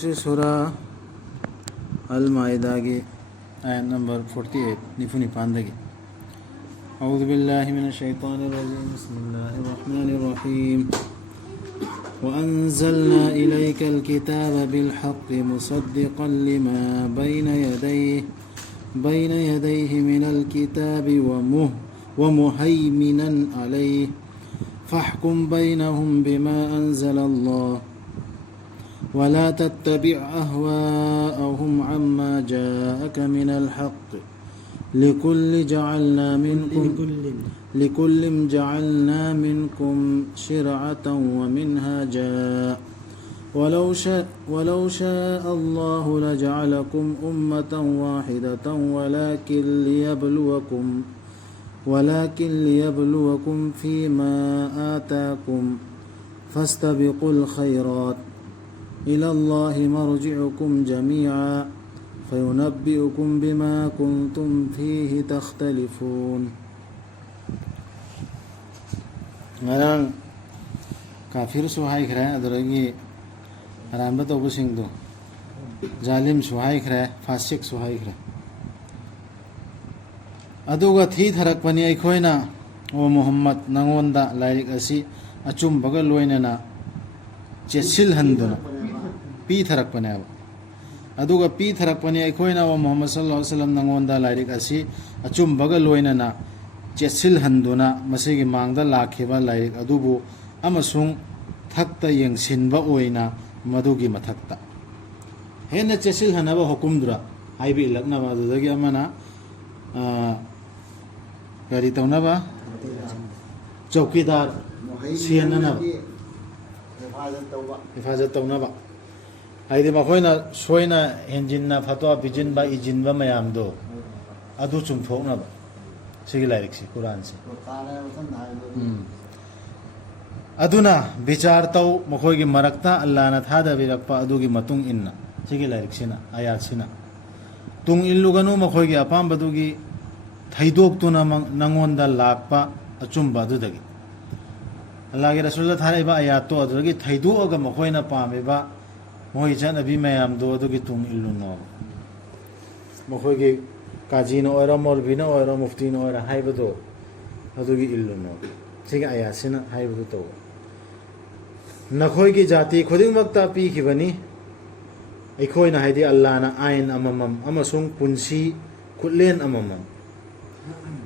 Surah Al-Ma'idah की आयत number 48 निफुनी पांदगी अऊज़ु बिल्लाहि मिनश शैतानिर रजीम बिस्मिल्लाहिर रहमानिर रहीम वअंज़लना इलैकल किताबा बिलहक़्क़ि मुसद्दिक़न लिमा बैन यदैहि मिनल किताबि वमुहैमिनन अलैहि फ़हकुम बैनहुम बिमा अंज़लल्लाह वला तत्तबिअ अहवाअहुम अम्मा जाअक मिनल हक़्क़ लिकुल्लिन जअलना मिनकुम शिरअतन व मिनहाजा वलौ शाअ अल्लाहु लजअलकुम उम्मतन वाहिदतन वलाकिन लियब्लुवकुम फीमा आताकुम फस्तबिकुल खैरात इलल्लाहि मर्जिउकुम जमीअ फयुनब्बिउकुम बिमा कुंतुम फीहि तख्तलिफून ngarang kafir su haikra adragi aramba to busingdo zalim su haikra fasik su haikra aduga thi tharak pani aikoina o muhammad nangonda lairik asi achum baga loinana chesil handuna pi tharak pani aduga pi tharak pani aikoina o muhammad sallallahu alaihi wasallam nangonda lairik asi achum baga loinana chesil handuna masigi mangda lakhiba lairik adubu amasung thakta yengsinba oina madugi mathakta hena chesil hanaba hukumdura haibi laknaba adudagi amana gari tawnaba chowkidar siyanana hifazat tawnaba haidi makoina soina henjinna fatwa bijinba ijinba mayamdo adu chumthoknaba sigi lairiksi quran se aduna bichar taw makoigi marakta allah na thada birakpa adugi matung inna sigi lairiksina ayat sina tung illuganu makoigi apam badugi thaidok tuna nangonda lakpa achumba adudagi allah gi rasulullah thare ba ayat to adugi thaido aga makoina pame ba moi janabi mayam do adugi tung illuno makoigi kajino ora morbina ora muftino ora haibado adugi illuno sigi ayat sina haibado to nakhoi gi jati khuding makta pi khibani aikhoina haidi allah na ain amamam amasung punsi khutlen amamam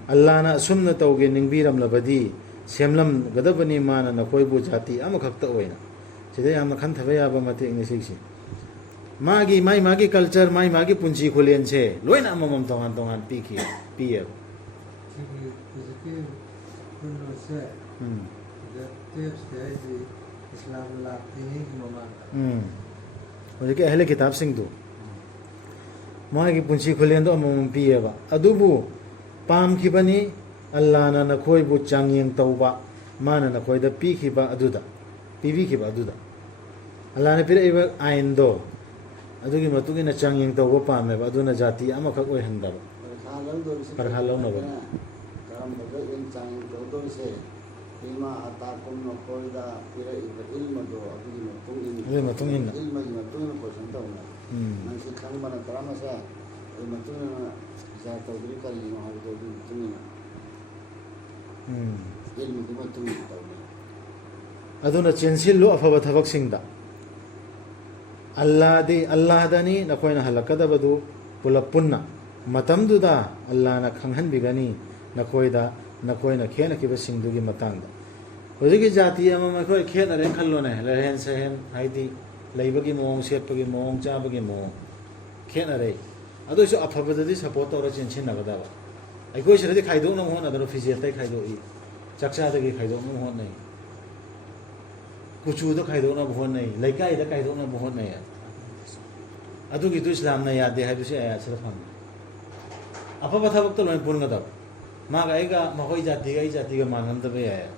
allah na sumna tawge ningbiram labadi semlam gadabani mana nakhoi bu jati amakhakta oina sida yamna khan thaba yaba mate ngi siksi magi culture magi punsi kholen che loina amamam tongan pi ki piye Islam lakini mama oje ke ahle kitab sing do magi punsi kholen do amamam piye ba adubu pam khibani allah na nakhoi bu changyeng tawba mana nakhoi da pi khiba aduda pibi khiba aduda allah na pira iba ain do adugi matugi na changyeng tawba pame ba aduna jati ama khak oi handa ba par halau na ba karam baga in changyeng tawdo se ima atakum no koida pira iba ilma do adugi matung in ilma matung no kosan tawna nang si khang bana karama sa matung na za tawdri kali no ha do tungina ilmu di matung tawna aduna chensil lo afaba thabak singda allah dani nakoina halakada badu pulapunna matamduda allah na khanghan bigani nakoina khena kiba singdugi matangda hojigi jati ama makoi khena ren khallo ne lehen sehen haidi leibagi mong setpagi mong chabagi mong khena re ado so afabadadi support ora chensin nagada ba aikoi siradi khaidok na hona daro physical tai khaidok i chakcha dagi khaidok na hon nei kuchu da khaidok na hon nei laikai da khaidok na hon nei adugi tu islam na yade hai bisi ayat sira phang apa batha bakta loin purna da ma ga ega mahoi jati ga manam da be aya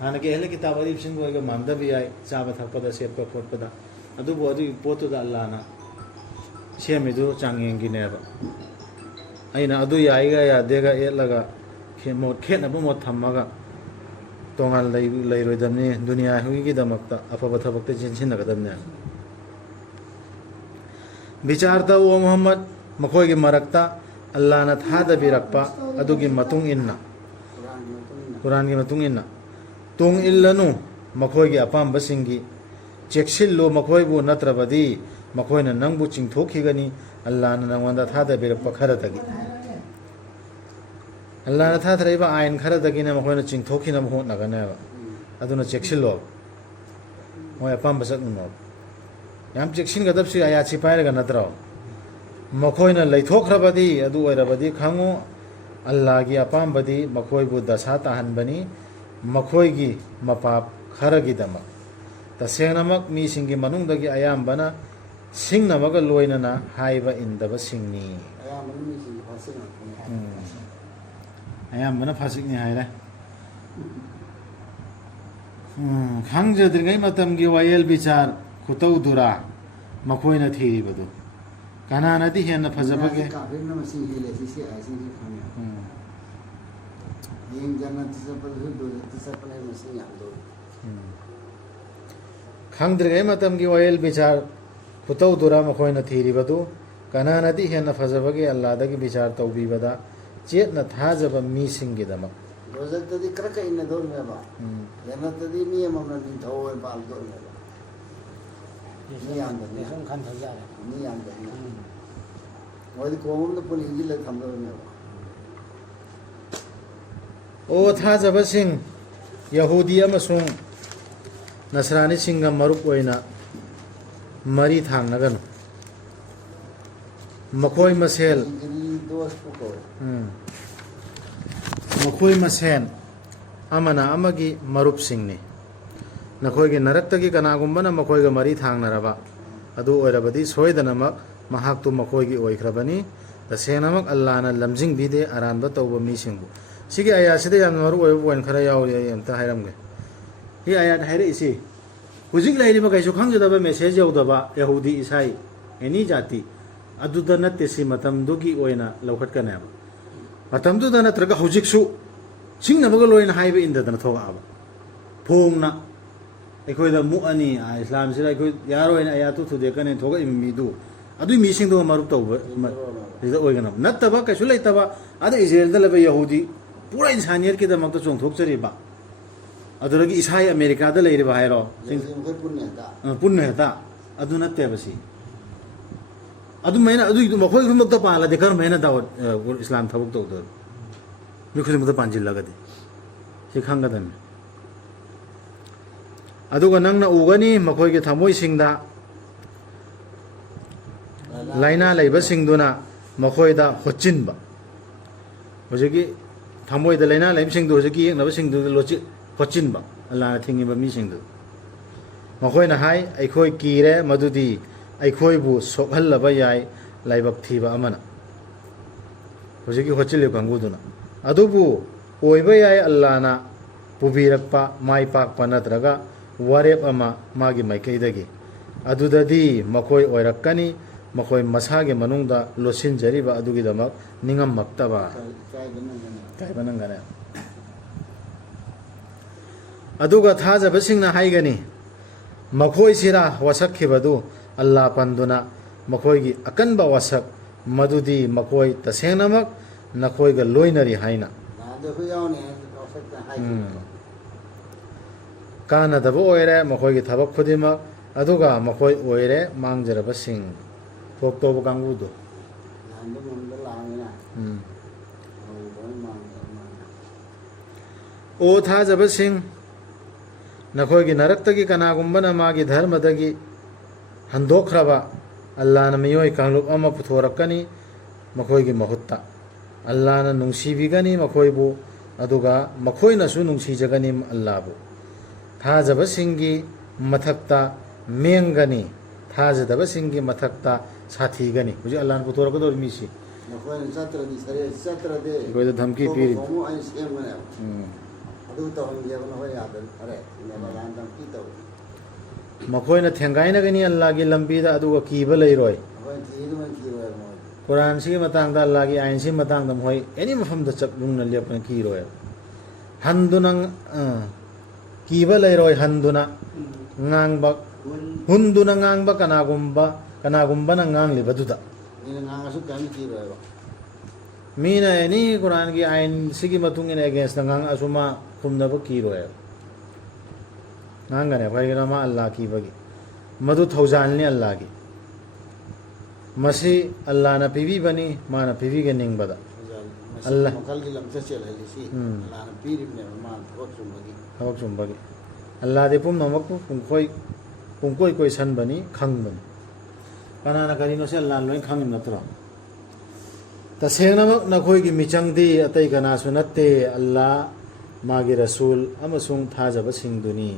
hana ke hele kitab ari sing go ga manda be ai cha ba thak pada sep ka pot pada adu bo adu potu da allah na semi du changyeng gi ne ba aina adu yai ga ya de ga e laga khet na bo mo thamma tongal lay roidamni dunia hugi damakta afaba thabakta jinsin nagadamne bichar tau o Muhammad makhoi gi marakta Allah na thada birakpa adugi matung inna Quran gi matung inna tung illanu makhoi gi apam basingi chekshillo makhoi bu natrabadi makhoi na nangbu chingthokigani Allah na nangwanda thada birakpa kharatagi Allah na thadraiba ain kharatagi na makhoi na chingthokina mo nagana ba aduna chekshillo moi apam basak no yam chekshin gadab si aya chipai ga natra makhoi na leithokhrabadi adu oirabadi khango Allah gi apam badi makhoi bu dasa tahan bani makhoi gi mapap kharagi dama tasengnamak mi singi manungdagi ayam bana singnamaga loinana haiba indaba singni ayam bana phasik ni haira khangjadirgai matam gi wayel bichar khutau dura makhoi na thiri badu kanana di henna phajabage khangdirgai matam gi wayel bichar khutau dura makhoi na thiri badu kanana di henna phajabage Allah dagi bichar taubi bada chetna thajaba mi singi dama Rojak kerja ini dor meba, karena tadi ni yang mana ni tahu bal dor meba. Ni anda ni kan saja. Ni anda ni. Wadi kaum tu pun Injil le tham dor meba. O thajaba sing Yahudi amasung Nasrani singam marup oina mari thang nagan makhoi masel Dos pukul. makhoi masen amana amagi marup singni nakhoi gi naraktagi kanagumbana makhoi ga mari thangnaraba adu oirabadi soidanamak mahak tu makhoi gi oikhrabani tasenamak Allah na lamjing bide aranba tawba mi singbu sigi aya sida yam maru oy point khara yauri amta hairamge hi aya haire isi hujik lairi ba kaisu khangjadaba message yaudaba yahudi isai eni jati aduda natte si matam dugi oina lawkhat kanaba matam du dana traga hujik su singna baga loina haiba inda dana thoga aba phongna ekoi da mu ani islam sira ekoi yaro ina ayatu thu de kane thoga imi du adu mi sing do marup tawba rida oigana nattaba kaisu laitaba ada israel da laba yahudi pura insaniyar ki da makta chong thok chari ba aduragi isai america da leire ba hairo Sing punna ta adu natte basi adu maina adu makhoi rumok ta pala dekar maina da islam thabuk to do mi khudum ta panjil lagade si khanga dan adu ga nangna ugani makhoi ge thamoi singda laina laiba singduna makhoi da hochin ba hojegi thamoi da laina laim singdu hojegi yeknaba singdu lochi hochin ba Allah thingi ba mi singdu makhoi na hai aikhoi kire madudi aikhoi bu sokhallaba yai laibak thiba amana hojiki hochile kanguduna adubu oiba yai Allah na pubirakpa mai pak panatraga warep ama magi maikaidagi adudadi makhoi oirakkani makhoi masage manungda losin jariba adugi damak ningam maktaba kaibanangana aduga thajaba singna haigani makhoi sira wasakhibadu Allah panduna makhoi gi akanba wasak madudi makhoi tasengnamak nakhoi ga loinari haina kana dabo oire makhoi gi thabak khudima aduga makhoi oire mangjaraba sing thok toba kangudu o thajaba sing nakhoi gi naraktagi kanagumbana magi dharmadagi handokhraba Allah na miyoi kanglup ama puthorakkani makhoi gi mahutta Allah na nungsibigani makhoi bu aduga makhoi na su nungsijagani Allah bu thajaba singi mathakta mengani thajadaba singi mathakta sathigani huji Allah na puthorakador misi makhoi na chatra de koi da dhamki piri adu to hom je na hoya dan are ne balan dam ki to makhoi na thengaina gani Allah gi lambi da aduga kiba leiroi hoi thi du man ki ro mo Quran si matang da Allah gi ain si matang dam hoi any mafam da chap lung na lepna ki roi handunang kiba leiroi handuna ngangbak hunduna ngangbak kanagumba ꯀꯅꯥꯒꯨꯝꯕꯅ ꯉꯥꯡꯂꯤꯕꯗꯨꯗ ꯃꯤꯅ ꯉꯥꯡꯉꯁꯨ ꯀꯌꯥꯝ ꯀꯤꯔꯣꯏꯕ ꯃꯤꯅ ꯑꯦꯅꯤ ꯀꯨꯔꯥꯟꯒꯤ ꯑꯥꯏꯟ ꯁꯤꯒꯤ ꯃꯇꯨꯡ ꯏꯟꯅ against ꯉꯥꯡꯉꯛꯑꯁꯨ ꯃꯥ ꯈꯨꯝꯅꯕ ꯀꯤꯔꯣꯏꯕ ꯉꯥꯡꯒꯅꯦ ꯀꯩꯒꯤꯅꯣ ꯃꯥ ꯑꯜꯂꯥ ꯀꯤꯕꯒꯤ ꯃꯗꯨ ꯊꯧꯖꯥꯜꯅꯤ ꯑꯜꯂꯥꯒꯤ ꯃꯁꯤ ꯑꯜꯂꯥꯅ ꯄꯤꯕꯤꯕꯅꯤ ꯃꯥꯅ ꯄꯤꯕꯤꯒꯅꯤꯡꯕꯗ ꯑꯜꯂꯥ ꯃꯈꯜꯒꯤ ꯂꯝꯆꯠ ꯆꯦꯜꯍꯜꯂꯤꯁꯤ ꯑꯜꯂꯥꯅ ꯄꯤꯔꯤꯕꯅꯦꯕ ꯃꯥꯅ ꯊꯕꯛ ꯆꯨꯝꯕꯒꯤ ꯑꯜꯂꯥꯗꯤ ꯄꯨꯝꯅꯃꯛꯄꯨ ꯄꯨꯡꯀꯣꯏ ꯀꯣꯏꯁꯟꯕꯅꯤ ꯈꯪꯕꯅꯤ ꯀꯅꯥꯅ ꯀꯔꯤꯅꯣꯁꯦ ꯑꯜꯂꯥ ꯂꯣꯏ ꯈꯪꯉꯤ ꯅꯠꯇ꯭ꯔꯣ ꯇꯁꯦꯡꯅꯃꯛ ꯅꯈꯣꯏꯒꯤ ꯃꯤꯆꯪꯗꯤ ꯑꯇꯩ ꯀꯅꯥꯁꯨ ꯅꯠꯇꯦ ꯑꯜꯂꯥ ꯃꯥꯒꯤ ꯔꯁꯨꯜ ꯑꯃꯁꯨꯡ ꯊꯥꯖꯕꯁꯤꯡꯗꯨꯅꯤ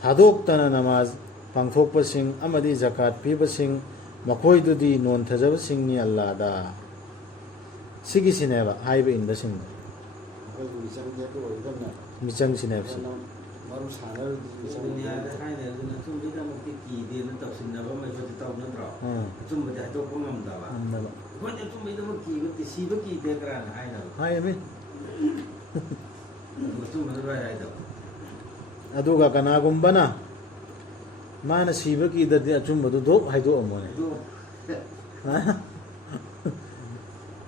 ꯊꯥꯗꯣꯛꯇꯅ ꯅꯃꯥꯖ ꯄꯥꯡꯊꯣꯛꯄꯁꯤꯡ ꯑꯃꯗꯤ ꯖꯀꯥꯠ ꯄꯤꯕꯁꯤꯡ ꯃꯈꯣꯏꯗꯨꯗꯤ ꯅꯣꯟꯊꯖꯕꯁꯤꯡꯅꯤ ꯑꯜꯂꯥꯗ ꯁꯤꯒꯤꯁꯤꯅꯦꯕ ꯍꯥꯏꯕ ꯏꯟꯕꯁꯤꯡꯗꯣ ꯑꯩꯈꯣꯏꯒꯤ ꯃꯤꯆꯪꯗꯤ ꯑꯗꯨ ꯑꯣꯏꯒꯗꯕꯅꯦ ꯃꯤꯆꯪꯁꯤꯅꯦꯕ ꯁꯤ ꯃꯔꯨ ꯁꯥꯟꯅꯔꯨꯗꯤ ꯗꯨꯅꯤꯌꯥꯗ ꯍꯥꯏꯅꯔꯗꯨꯅ ꯑꯆꯨꯝꯕꯒꯤꯗꯃꯛꯇꯤ ꯀꯤꯗꯦꯅ ꯇꯧꯁꯤꯟꯅꯕ ꯑꯃꯁꯨ ꯇꯧꯅꯗ꯭ꯔꯣ ꯑꯆꯨꯝꯕꯗꯤ ꯍꯥꯏꯗꯣꯛꯄ ꯉꯝꯗꯕ ꯑꯩꯈꯣꯏꯅ ꯑꯆꯨꯝꯕꯒꯤꯗꯃꯛ ꯁꯤꯕ ꯀꯤꯗꯦ ꯀꯔꯥꯅ ꯍꯥꯏꯅꯕ ꯍꯥꯏꯌꯦꯃꯤ ꯑꯆꯨꯝꯕꯗ ꯂꯣꯏ ꯍꯥꯏꯗꯕ ꯑꯗꯨꯒ ꯀꯅꯥꯒꯨꯝꯕꯅ ꯃꯥꯅ ꯁꯤꯕ ꯀꯤꯗꯗꯤ ꯑꯆꯨꯝꯕꯗꯨ ꯗꯣꯛ ꯍꯥꯏꯗꯣꯛꯑꯝꯃꯣꯅꯦ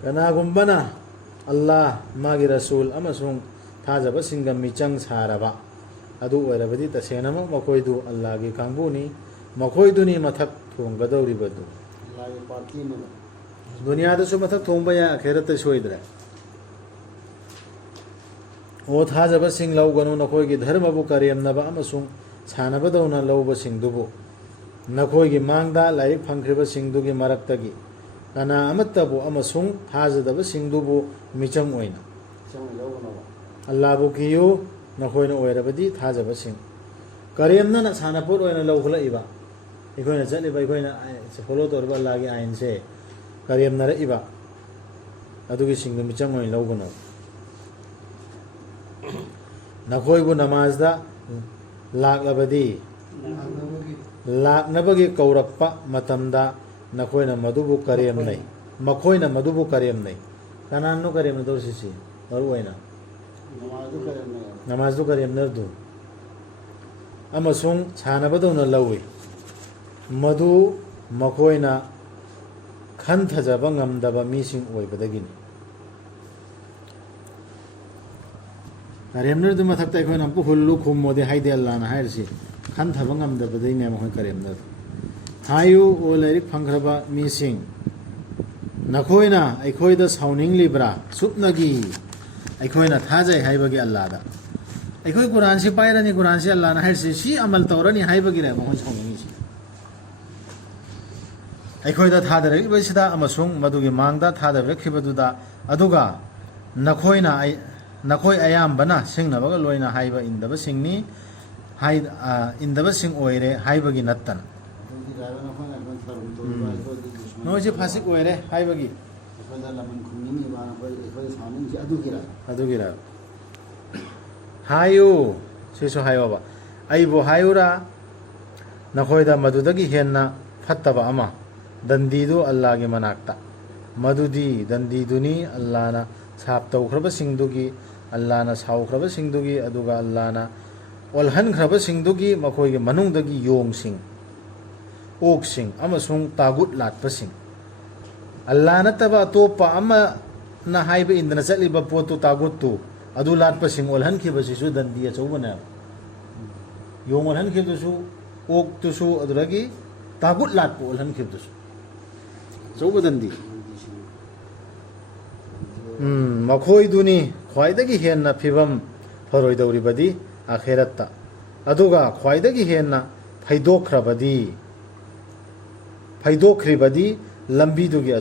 ꯀꯅꯥꯒꯨꯝꯕꯅ ꯑꯜꯂꯥ ꯃꯥꯒꯤ ꯔꯁꯨꯜ ꯑꯃꯁꯨꯡ ꯊꯥꯖꯕꯁꯤꯡꯒ ꯃꯤꯆꯪ ꯁꯥꯔꯕ ꯑꯗꯨ ꯑꯣꯏꯔꯕꯗꯤ ꯇꯁꯦꯡꯅꯃꯛ ꯃꯈꯣꯏꯗු ꯑꯜꯂꯥꯒꯤ ꯀꯥꯡꯕꯨꯅꯤ ꯃꯈꯣꯏꯗꯨꯅꯤ ꯃꯊꯛ ꯊꯣꯡꯒꯗꯧꯔꯤꯕꯗꯨ ꯑꯜꯂꯥꯒꯤ ꯄꯥꯔꯇꯤꯅꯦꯕ ꯗꯨꯅꯤꯌꯥꯗꯁꯨ ꯃꯊꯛ ꯊꯣꯡꯕ ꯌꯥꯏ ꯑꯈꯦꯔꯠꯇ ꯁꯣꯏꯗ꯭ꯔꯦ ꯑꯣ ꯊꯥꯖꯕꯁꯤꯡ ꯂꯧꯒꯅꯨ ꯅꯈꯣꯏꯒꯤ ꯙꯔꯃꯕꯨ ꯀꯔꯦꯝꯅꯕ ꯑꯃꯁꯨꯡ ꯁꯥꯟꯅꯕꯗꯧꯅ ꯂꯧꯕꯁꯤꯡꯗꯨꯕꯨ ꯅꯈꯣꯏꯒꯤ ꯃꯥꯡꯗ ꯂꯥꯏꯔꯤꯛ ꯐꯪꯈ꯭ꯔꯤꯕꯁꯤꯡꯗꯨꯒꯤ ꯃꯔꯛꯇꯒꯤ ꯀꯅꯥ ꯑꯃꯠꯇꯕꯨ ꯑꯃꯁꯨꯡ ꯊꯥꯖꯗꯕꯁꯤꯡꯗꯨꯕꯨ ꯃꯤꯆꯪ ꯑꯣꯏꯅ ꯑꯜꯂꯥꯕꯨ ꯀꯤꯌꯨ ꯅꯈꯣꯏꯅ ꯑꯣꯏꯔꯕꯗꯤ ꯊꯥꯖꯕꯁꯤꯡ ꯀꯔꯦꯝꯅꯅ ꯁꯥꯟꯅꯄꯣꯠ ꯑꯣꯏꯅ ꯂꯧꯈꯠꯂꯛꯏꯕ ꯑꯩꯈꯣꯏꯅ ꯆꯠꯂꯤꯕ ꯑꯩꯈꯣꯏꯅ ꯐꯣꯂꯣ ꯇꯧꯔꯤꯕ ꯑꯜꯂꯥꯒꯤ ꯑꯥꯏꯟꯁꯦ ꯀꯔꯦꯝꯅꯔꯛꯏꯕ ꯑꯗꯨꯒꯤꯁꯤꯡꯗꯨ ꯃꯤꯆꯪ ꯑꯣꯏꯅ ꯂꯧꯒꯅꯨ ꯅꯈꯣꯏꯕꯨ ꯅꯃꯥꯖꯗ ꯂꯥꯛꯂꯕꯗꯤ ꯂꯥꯛꯅꯕꯒꯤ ꯀꯧꯔꯛꯄ ꯃꯇꯝꯗ ꯅꯈꯣꯏꯅ ꯃꯗꯨꯕꯨ ꯀꯔꯦꯝꯅꯩ ꯃꯈꯣꯏꯅ ꯃꯗꯨꯕꯨ ꯀꯔꯦꯝꯅꯩ ꯀꯅꯥꯅꯣ ꯀꯔꯦꯝꯅꯗꯧꯔꯤꯁꯤ ꯃꯔꯨ ꯑꯣꯏꯅ ꯅꯃꯥꯖꯗꯨ ꯀꯔꯦꯝꯅꯔꯗꯨ ꯑꯃꯁꯨꯡ ꯁꯥꯟꯅꯕꯗꯧꯅ ꯂꯧꯏ ꯃꯗꯨ ꯃꯈꯣꯏꯅ ꯈꯟꯊꯖꯕ ꯉꯝꯗꯕ ꯃꯤꯁꯤꯡ ꯑꯣꯏꯕꯗꯒꯤꯅꯤ ꯀꯔꯦꯝꯅꯔꯗꯨ ꯃꯊꯛꯇ ꯑꯩꯈꯣꯏꯅ ꯑꯃꯨꯛ ꯍꯨꯜꯂꯨ ꯈꯨꯝꯃꯣꯗꯤ ꯍꯥꯏꯗꯦ ꯑꯜꯂꯥꯅ ꯍꯥꯏꯔꯤꯁꯤ ꯈꯟꯊꯕ ꯉꯝꯗꯕꯗꯩꯅꯦ ꯃꯈꯣꯏ ꯀꯔꯦꯝꯅꯔꯗꯨ ꯍꯥꯏꯌꯨ ꯑꯣ ꯂꯥꯏꯔꯤꯛ ꯐꯪꯈ꯭ꯔꯕ ꯃꯤꯁꯤꯡ ꯅꯈꯣꯏꯅ ꯑꯩꯈꯣꯏꯗ ꯁꯥꯎꯅꯤꯡꯂꯤꯕ꯭ꯔꯥ ꯁꯨꯞꯅꯒꯤ ꯑꯩꯈꯣꯏꯅ ꯊꯥꯖꯩ ꯍꯥꯏꯕꯒꯤ ꯑꯜꯂꯥꯗ ꯑꯩꯈꯣꯏ ꯀꯨꯔꯥꯟꯁꯤ ꯄꯥꯏꯔꯅꯤ ꯀꯨꯔꯥꯟꯁꯤ ꯑꯜꯂꯥꯅ ꯍꯥꯏꯔꯤꯁꯤ ꯁꯤ ꯑꯃꯜ ꯇꯧꯔꯅꯤ ꯍꯥꯏꯕꯒꯤꯅꯦ ꯃꯈꯣꯏ ꯁꯥꯎꯅꯤꯡꯉꯤꯁꯤ ꯑꯩꯈꯣꯏꯗ ꯊꯥꯗꯔꯛꯂꯤꯕꯁꯤꯗ ꯑꯃꯁꯨꯡ ꯃꯗꯨꯒꯤ ꯃꯥꯡꯗ ꯊꯥꯗꯔꯛꯈꯤꯕꯗꯨꯗ ꯑꯗꯨꯒ ꯅꯈꯣꯏ ꯑꯌꯥꯝꯕꯅ ꯁꯤꯡꯅꯕꯒ ꯂꯣꯏꯅ ꯍꯥꯏꯕ ꯏꯟꯗꯕꯁꯤꯡꯅꯤ ꯏꯟꯗꯕꯁꯤꯡ ꯑꯣꯏꯔꯦ ꯍꯥꯏꯕꯒꯤ ꯅꯠꯇꯅ ꯅꯣꯏꯁꯤ ꯐꯥꯁꯤꯛ ꯑꯣꯏꯔꯦ ꯍꯥꯏꯕꯒꯤ ꯑꯗꯨꯒꯤꯔ ꯍꯥꯏꯌꯨ ꯁꯤꯁꯨ ꯍꯥꯏꯌꯣꯕ ꯑꯩꯕꯨ ꯍꯥꯏꯌꯨꯔꯥ ꯅꯈꯣꯏꯗ ꯃꯗꯨꯗꯒꯤ ꯍꯦꯟꯅ ꯐꯠꯇꯕ ꯑꯃ ꯗꯟꯗꯤꯗꯨ ꯑꯜꯂꯥꯒꯤ ꯃꯅꯥꯛꯇ ꯃꯗꯨꯗꯤ ꯗꯟꯗꯤꯗꯨꯅꯤ ꯑꯜꯂꯥꯅ ꯁꯥꯞ ꯇꯧꯈ꯭ꯔꯕꯁꯤꯡꯗꯨꯒꯤ ꯑꯜꯂꯥꯅ ꯁꯥꯎꯈ꯭ꯔꯕꯁꯤꯡꯗꯨꯒꯤ ꯑꯗꯨꯒ ꯑꯜꯂꯥꯅ ꯑꯣꯜꯍꯟꯈ꯭ꯔꯕꯁꯤꯡꯗꯨꯒꯤ ꯃꯈꯣꯏꯒꯤ ꯃꯅꯨꯡꯗꯒꯤ ꯌꯣꯡꯁꯤꯡ ꯑꯣꯛꯁꯤꯡ ꯑꯃꯁꯨꯡ ꯇꯥꯒꯨꯠ ꯂꯥꯠꯄꯁꯤꯡ ꯑꯜꯂꯥ ꯅꯠꯇꯕ ꯑꯇꯣꯞꯄ ꯑꯃꯅ ꯍꯥꯏꯕ ꯏꯟꯗꯅ ꯆꯠꯂꯤꯕ ꯄꯣꯠꯇꯨ ꯇꯥꯒꯨꯠꯇꯨ ꯑꯗꯨ ꯂꯥꯠꯄꯁꯤꯡ ꯑꯣꯜꯍꯟꯈꯤꯕꯁꯤꯁꯨ ꯗꯟꯗꯤ ꯑꯆꯧꯕꯅꯦꯕ ꯌꯣꯡ ꯑꯣꯜꯍꯟꯈꯤꯕꯗꯨꯁꯨ ꯑꯣꯛꯇꯨꯁꯨ ꯑꯗꯨꯗꯒꯤ ꯇꯥꯒꯨꯠ ꯂꯥꯠꯄ ꯑꯣꯜꯍꯟꯈꯤꯕꯗꯨꯁꯨ ꯑꯆꯧꯕ ꯗꯟꯗꯤ ꯃꯈꯣꯏꯗꯨꯅꯤ ꯈ꯭ꯋꯥꯏꯗꯒꯤ ꯍꯦꯟꯅ ꯐꯤꯕꯝ ꯐꯔꯣꯏꯗꯧꯔꯤꯕꯗꯤ ꯑꯈꯦꯔꯠꯇ ꯑꯗꯨꯒ ꯈ꯭ꯋꯥꯏꯗꯒꯤ ꯍꯦꯟꯅ ꯐꯩꯗꯣꯛꯈ꯭ꯔꯤꯕꯗꯤ ꯂꯝꯕꯤꯗꯨꯒꯤ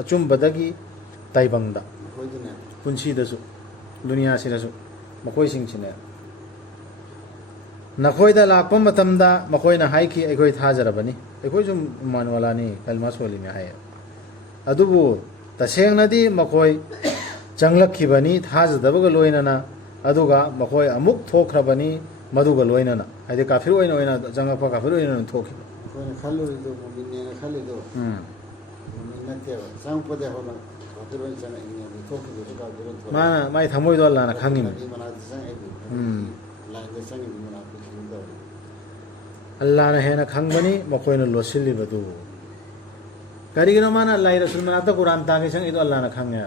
ꯑꯆꯨꯝꯕꯗꯒꯤ ꯇꯥꯏꯕꯪꯗ ꯄꯨꯟꯁꯤꯗꯁꯨ ꯗꯨꯅꯤꯌꯥꯁꯤꯗꯁꯨ ꯃꯈꯣꯏꯁꯤꯡꯁꯤꯅꯦ ꯅꯈꯣꯏꯗ ꯂꯥꯛꯄ ꯃꯇꯝꯗ ꯃꯈꯣꯏꯅ ꯍꯥꯏꯈꯤ ꯑꯩꯈꯣꯏ ꯊꯥꯖꯔꯕꯅꯤ ꯑꯩꯈꯣꯏꯁꯨ ꯏꯃꯥꯟꯋꯥꯂꯥꯅꯤ ꯀꯜꯃꯥ ꯁꯣꯜꯂꯤꯅꯤ ꯍꯥꯏꯌꯦ ꯑꯗꯨꯕꯨ ꯇꯁꯦꯡꯅꯗꯤ ꯃꯈꯣꯏ ꯆꯪꯂꯛꯈꯤꯕꯅꯤ ꯊꯥꯖꯗꯕꯒ ꯂꯣꯏꯅꯅ ꯑꯗꯨꯒ ꯃꯈꯣꯏ ꯑꯃꯨꯛ ꯊꯣꯛꯈ꯭ꯔꯕꯅꯤ ꯃꯗꯨꯒ ꯂꯣꯏꯅꯅ ꯍꯥꯏꯗꯤ ꯀꯥꯐꯤꯔ ꯑꯣꯏꯅ ꯆꯪꯂꯛꯄ ꯀꯥꯐꯤꯔ ꯑꯣꯏꯅ ꯊꯣꯛꯈꯤꯕ ꯑꯩꯈꯣꯏꯅ ꯈꯜꯂꯨꯔꯤꯗꯣ ꯃꯨꯃꯤꯟꯅꯦꯅ ꯈꯜꯂꯤꯗꯣ ꯃꯨꯃꯤꯟ ꯅꯠꯇꯦꯕ ꯆꯪꯉꯛꯄꯗꯤ ꯍꯧꯅ ꯀꯥꯐꯤꯔ ꯑꯣꯏꯅ ꯆꯪꯉꯛꯏꯅꯦ ꯊꯣꯛꯈꯤꯕꯁꯨ ꯀꯥꯐꯤꯔ ꯑꯣꯏꯅ ꯊꯣꯛꯂꯛꯏ ꯃꯥꯅ ꯃꯥꯏ ꯊꯃꯣꯏꯗꯣ ꯑꯜꯂꯥꯅ ꯈꯪꯉꯤꯅꯤ ꯃꯅꯥꯛꯇ ꯆꯪꯉꯛꯏꯗꯣ ꯂꯥꯏꯟꯗ ꯆꯪꯉꯤꯕ ꯃꯅꯥꯛꯇ ꯇꯧꯔꯤ ꯑꯜꯂꯥꯅ ꯍꯦꯟꯅ ꯈꯪꯕꯅꯤ ꯃꯈꯣꯏꯅ ꯂꯣꯠꯁꯤꯜꯂꯤꯕꯗꯨ ꯀꯔꯤꯒꯤꯅꯣ ꯃꯥꯅ ꯂꯥꯏ ꯔꯁꯨꯜ ꯃꯅꯥꯛꯇ ꯀꯨꯔꯥꯟ ꯇꯥꯒꯦ ꯆꯪꯉꯤꯗꯣ ꯑꯜꯂꯥꯅ ꯈꯪꯉꯦ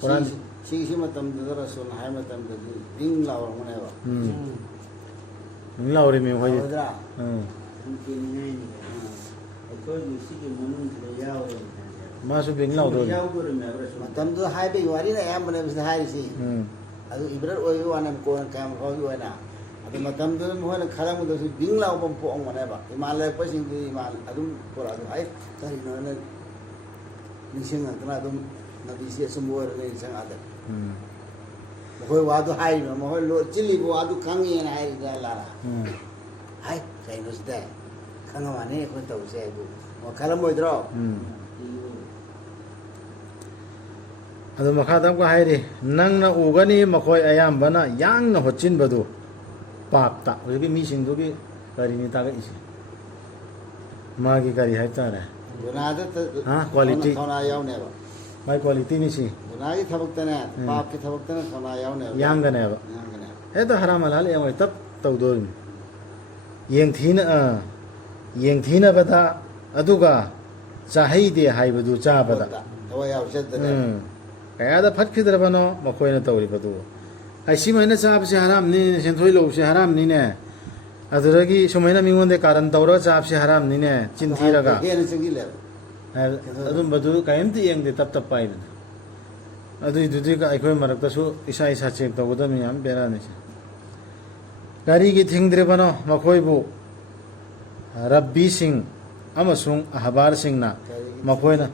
ꯀꯨꯔꯥꯟ ꯁꯤꯒꯤ ꯃꯇꯝꯗꯨꯗ ꯔꯁꯨꯜ ꯍꯥꯏ ꯃꯇꯝꯗꯗꯤ ꯗꯤꯡ ꯂꯥꯎꯔꯝꯒꯅꯦꯕ ꯂꯥꯎꯔꯤꯃꯤ ꯃꯈꯣꯏ ꯂꯥꯎꯔꯗ꯭ꯔꯥ ꯀꯤꯅꯤꯡꯉꯥꯏꯅꯤ ꯑꯩꯈꯣꯏꯒꯤ ꯁꯤꯒꯤ ꯃꯅꯨꯡꯁꯤꯗ ꯌꯥꯎꯔꯦ 마수 빙라우도 matamdu haibe warina ayambane bisne hairisi adu ibrar oyu wanam ko kam ko wana adu matamdu mo hana khalamu do binglaw bom po ong wana ba imalay pa sing di imal adu ko adu ai tari no na nising ang kana dum nabi siya sumbuar na isang ada mo wadu hai no mo lo chili bo adu kangi na hai da lara hai kai no sda kangwane ko to se bu mo khalamu idro ಅದು ಮಖಾದಂ ಕ ಹಾಯ್ರಿ ನಂಗ್ನ ಉಗನಿ ಮಖೋಯ್ ಅಯಾಂಬನ ಯಾಂಗ್ನ ಹೊಚ್ಚಿನ್ ಬದು ಪಾಪ್ತ ಉಗಿ ಮೀಸಿಂಗ್ ದುಗಿ ಕರಿನಿ ತಾಗ EC ಮಾಗಿ ಕರಿ ಹಾಯ್ತಾರೆ ಗುನಾದ ಹಾ quality ಖೌನಾ ಯಾವನೆ ಬಾ ಮೈ quality ನಿಸಿ ಗುನಾಗಿ ಥಬಕ್ತನೆ pop ಕಿ ಥಬಕ್ತನೆ ಖೌನಾ ಯಾವನೆ ಯಾಂಗನೆ ಬಾ ಏತ ಹರಾಮ ಹಲಾಲ್ ಯಮ ತಬ್ ತೌದೋ ಯೆಂಗ್ ಥೀನ ಬದ ಅದುಗ ಚಾಹೈದೆ ಹಾಯ್ಬದು ಚಾಬದ ತವ ಯಾವ್ ಶದ್ದನೆ kayada phatkidrabano makoina tawribadu ai simaina chaapse haram ni senthoi lobse haram ni ne aduragi sumaina mingonde karan tawra chaapse haram ni ne chinthiraga hena chingile adum badu kayamti yengde tap tap pai adu idudi ka aikoi marakta su isa isa check tawda mi am bera ni gari gi thingdrebano makoi bu rabbi sing amasung ahbar sing na makoina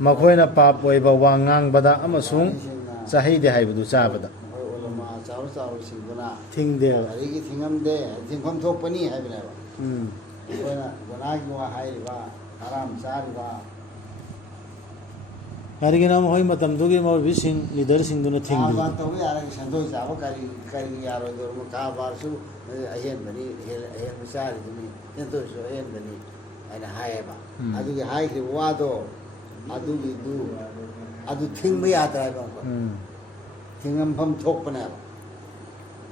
makoina pap oiba wangang bada amasung sahide haibadu chabada ulama charu charu singuna thingde arigi thingamde thingkham thopani haibna ba koina gonagi wa haiba haram chariba karigina moi matam dugi mo bising leader sing duna thingdu ba to yara sandoi jabo kari yaro do mo ka bar su ayen bani ayen misali dumi ento so ayen bani aina haiba adugi haikri wado adugi du adu thingba yadra ba thingam pham thokpana ba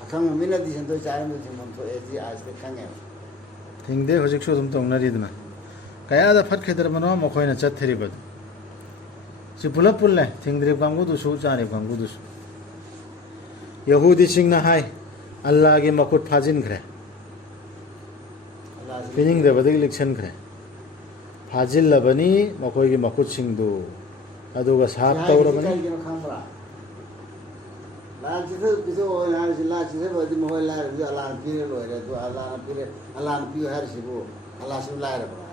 akhang mina di sandoi chai mo thingam tho esi aste khange thingde hojik so dum tongnari duna kaya da phat khedar bano mokoina chatheri bad si pulap pulle thingdri gangu du su chari gangu du yahudi singna hai allah ge makut phajin khre pining de badig election khre phajil labani makoi ge makut singdu aduga sap tawrabani la chise biso la chise badi mo la ri ala pire lo re to ala pire har sibo ala su la re ba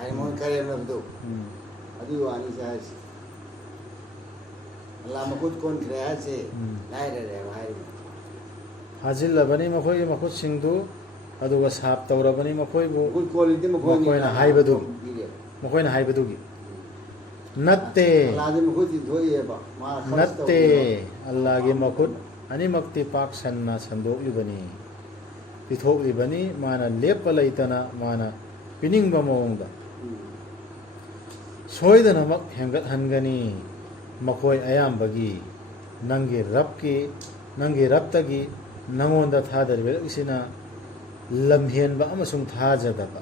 ai mo kare no do adi wani sa ala makut kon kre ha se la re hai phajil labani makoi ge makut singdu aduga sap tawrabani makoi bu good quality mo makoina haibadu makoina haibadu gi natte ala mo khoti dhoye ba ma natte allah ge makut ani makti pak sanna sandok libani pithok libani mana lepa laitana mana pining ba mawngda soidana mak hengat hangani makoi ayambagi nangi rabtagi nangonda thadarbe isina lamhen ba amasung thajadaba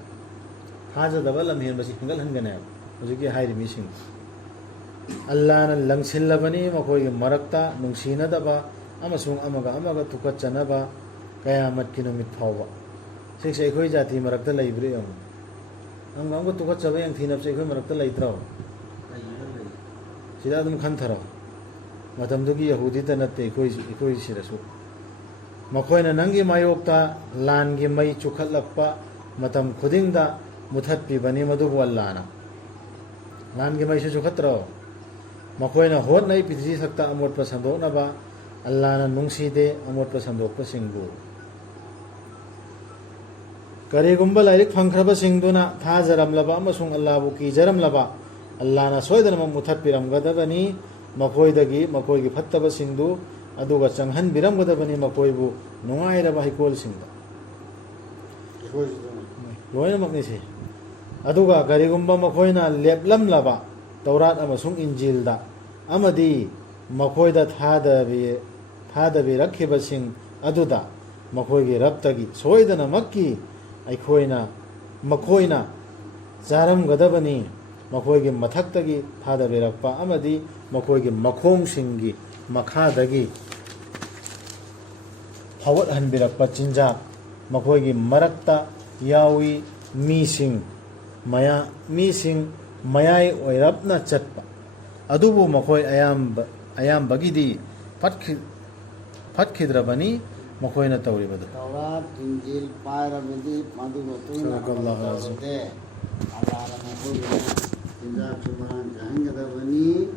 lamhen ba si hengal hangana hojiki hairi mising Allah na langsilabani makoi ge marakta nungsinadaba amasung amaga tukachanaba kayamat kinumit phawba sikse khoi jati marakta leibre yam angam tukachaba yang thinap se khoi marakta leitraw sida dum khanthara matam dugi yahudi ta natte khoi sirasu makoina nangi mayokta lan gi mai chukhalakpa matam khudingda muthatpi bani madu wallana lan gi mai su chukhatro makoina hot nai pidri sakta amot pa sandok na ba allah na nungsi de amot pa sandok pa singbu kare gumba lairik phangkhraba singduna tha jaram laba amasung allah bu ki jaram laba allah na soidana ma muthat piram gadabani makoi dagi makoi gi phattaba singdu aduga changhan biram gadabani makoi bu nungai raba hikol singda loina makni se aduga kare gumba makoina leplam laba taurat amasung injil da amadi makoida thadabi rakhibasing aduda ꯃꯈꯣꯏꯒꯤ ꯔꯕꯇꯒꯤ ꯁꯣꯏꯗꯅꯃꯛꯀꯤ ꯃꯈꯣꯏꯅ ꯆꯥꯔꯝꯒꯗꯕꯅꯤ, ꯃꯈꯣꯏꯒꯤ ꯃꯊꯛꯇꯒꯤ ꯊꯥꯗꯕꯤꯔꯛꯄ ꯑꯃꯗꯤ ꯃꯈꯣꯏꯒꯤ ꯃꯈꯣꯡꯁꯤꯡꯒꯤ ꯃꯈꯥꯗꯒꯤ ꯍꯧꯒꯠꯍꯟꯕꯤꯔꯛꯄ ꯆꯤꯟꯖꯥꯛ ꯃꯈꯣꯏꯒꯤ ꯃꯔꯛꯇ ꯌꯥꯎꯏ꯫ ꯃꯤꯁꯤꯡ ꯃꯌꯥꯏ ꯑꯣꯏꯔꯞꯅ ꯆꯠꯄ, ꯑꯗꯨꯕꯨ ꯃꯈꯣꯏ ꯑꯌꯥꯝꯕꯒꯤꯗꯤ ꯐꯠꯈꯤꯗ꯭ꯔꯕꯅꯤ ꯃꯈꯣꯏꯅ ꯇꯧꯔꯤꯕꯗꯨ꯫ ꯇꯧꯔꯥꯠ ꯏꯟꯖꯤꯜ ꯄꯥꯏꯔꯕꯗꯤ ꯃꯗꯨ ꯃꯇꯨꯡꯗ ꯑꯜꯂꯥꯍꯅ ꯃꯈꯣꯏꯕꯨ ꯆꯤꯟꯖꯥꯛꯁꯨ ꯃꯔꯥꯡ ꯀꯥꯏꯍꯟꯒꯗꯕꯅꯤ꯫